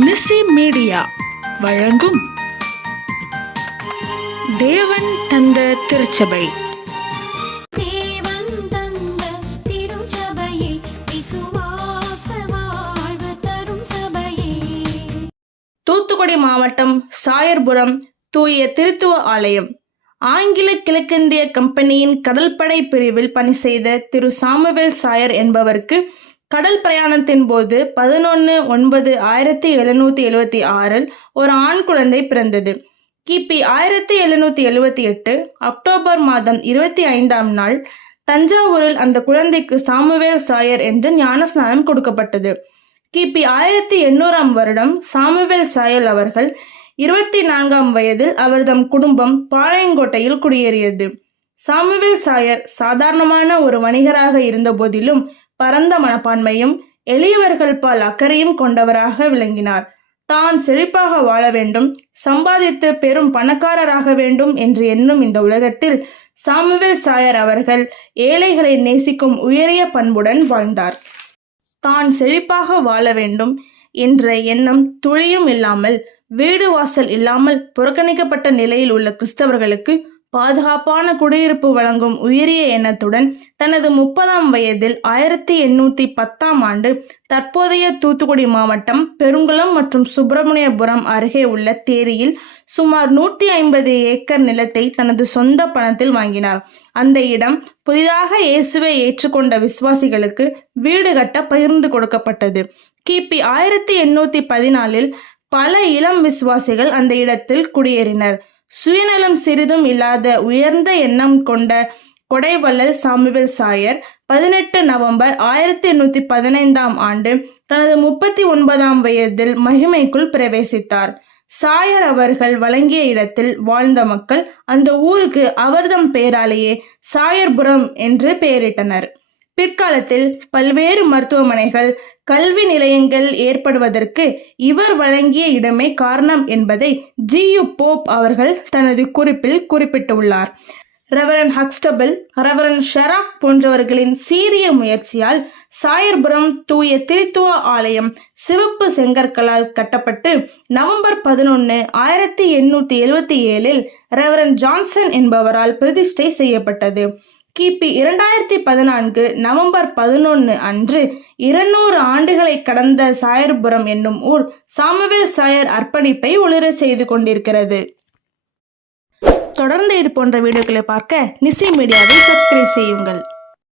நிசி media வழங்கும் தேவன் தந்த திருச்சபை. தூத்துக்குடி மாவட்டம் சாயர்புரம் தூய திருத்துவ ஆலயம். ஆங்கில கிழக்கிந்திய கம்பெனியின் கடற்படை பிரிவில் பணி செய்த திரு சாமுவேல் சாயர் என்பவருக்கு கடல் பிரயாணத்தின் போது 11/9/1776 ஒரு ஆண் குழந்தை பிறந்தது. கிபி 1778 அக்டோபர் மாதம் 25ஆம் நாள் தஞ்சாவூரில் அந்த குழந்தைக்கு சாமுவேல் சாயர் என்று ஞானஸ்நானம் கொடுக்கப்பட்டது. கிபி 1800ஆம் வருடம் சாமுவேல் சாயர் அவர்கள் 24ஆம் வயதில் அவர்தம் குடும்பம் பாளையங்கோட்டையில் குடியேறியது. சாமுவேல் சாயர் சாதாரணமான ஒரு வணிகராக இருந்த போதிலும் பரந்த மனப்பான்மையும் எளியவர்கள் பால் அக்கறையும் கொண்டவராக விளங்கினார். தான் செழிப்பாக வாழ வேண்டும், சம்பாதித்து பெரும் பணக்காரராக வேண்டும் என்று எண்ணும் இந்த உலகத்தில் சாமுவேல் சாயர் அவர்கள் ஏழைகளை நேசிக்கும் உயரிய பண்புடன் வாழ்ந்தார். தான் செழிப்பாக வாழ வேண்டும் என்ற எண்ணம் துளியும் இல்லாமல், வீடு வாசல் இல்லாமல் புறக்கணிக்கப்பட்ட நிலையில் உள்ள கிறிஸ்தவர்களுக்கு பாதுகாப்பான குடியிருப்பு வழங்கும் உயரிய எண்ணத்துடன் தனது 30ஆம் வயதில் 1810ஆம் ஆண்டு தற்போதைய தூத்துக்குடி மாவட்டம் பெருங்குளம் மற்றும் சுப்பிரமணியபுரம் அருகே உள்ள தேரியில் சுமார் 150 ஏக்கர் நிலத்தை தனது சொந்த பணத்தில் வாங்கினார். அந்த இடம் புதிதாக இயேசுவை ஏற்றுக்கொண்ட விசுவாசிகளுக்கு வீடு கட்ட பகிர்ந்து கொடுக்கப்பட்டது. கிபி 1814இல் பல இளம் விசுவாசிகள் அந்த இடத்தில் குடியேறினர். சுயநலம் சிறிதும் இல்லாத உயர்ந்த எண்ணம் கொண்ட கொடைவள்ளல் சாமுவேல் சாயர் 18 நவம்பர் 1815ஆம் ஆண்டு தனது 39ஆம் வயதில் மகிமைக்குள் பிரவேசித்தார். சாயர் அவர்கள் வழங்கிய இடத்தில் வாழ்ந்த மக்கள் அந்த ஊருக்கு அவர்தம் பெயராலேயே சாயர்புரம் என்று பெயரிட்டனர். பிற்காலத்தில் பல்வேறு மருத்துவமனைகள், கல்வி நிலையங்கள் ஏற்படுவதற்கு இவர் வழங்கிய இடமே காரணம் என்பதை ஜி.யு. போப் அவர்கள் தனது குறிப்பில் குறிப்பிட்டுள்ளார். ரெவரண்ட் ஹக்ஸ்டபிள், ரெவரண்ட் ஷெராக் போன்றவர்களின் சீரிய முயற்சியால் சாயர்புரம் தூய திருத்துவ ஆலயம் சிவப்பு செங்கற்களால் கட்டப்பட்டு நவம்பர் 11, 1877இல் ரெவரண்ட் ஜான்சன் என்பவரால் பிரதிஷ்டை செய்யப்பட்டது. கிபி 2014 நவம்பர் 11 அன்று 200 ஆண்டுகளை கடந்த சாயர்புரம் என்னும் ஊர் சாமுவேல் சாயர் அர்ப்பணிப்பை ஒளிர செய்து கொண்டிருக்கிறது. தொடர்ந்து இது போன்ற வீடியோக்களை பார்க்க நிசி மீடியாவை சப்ஸ்கிரைப் செய்யுங்கள்.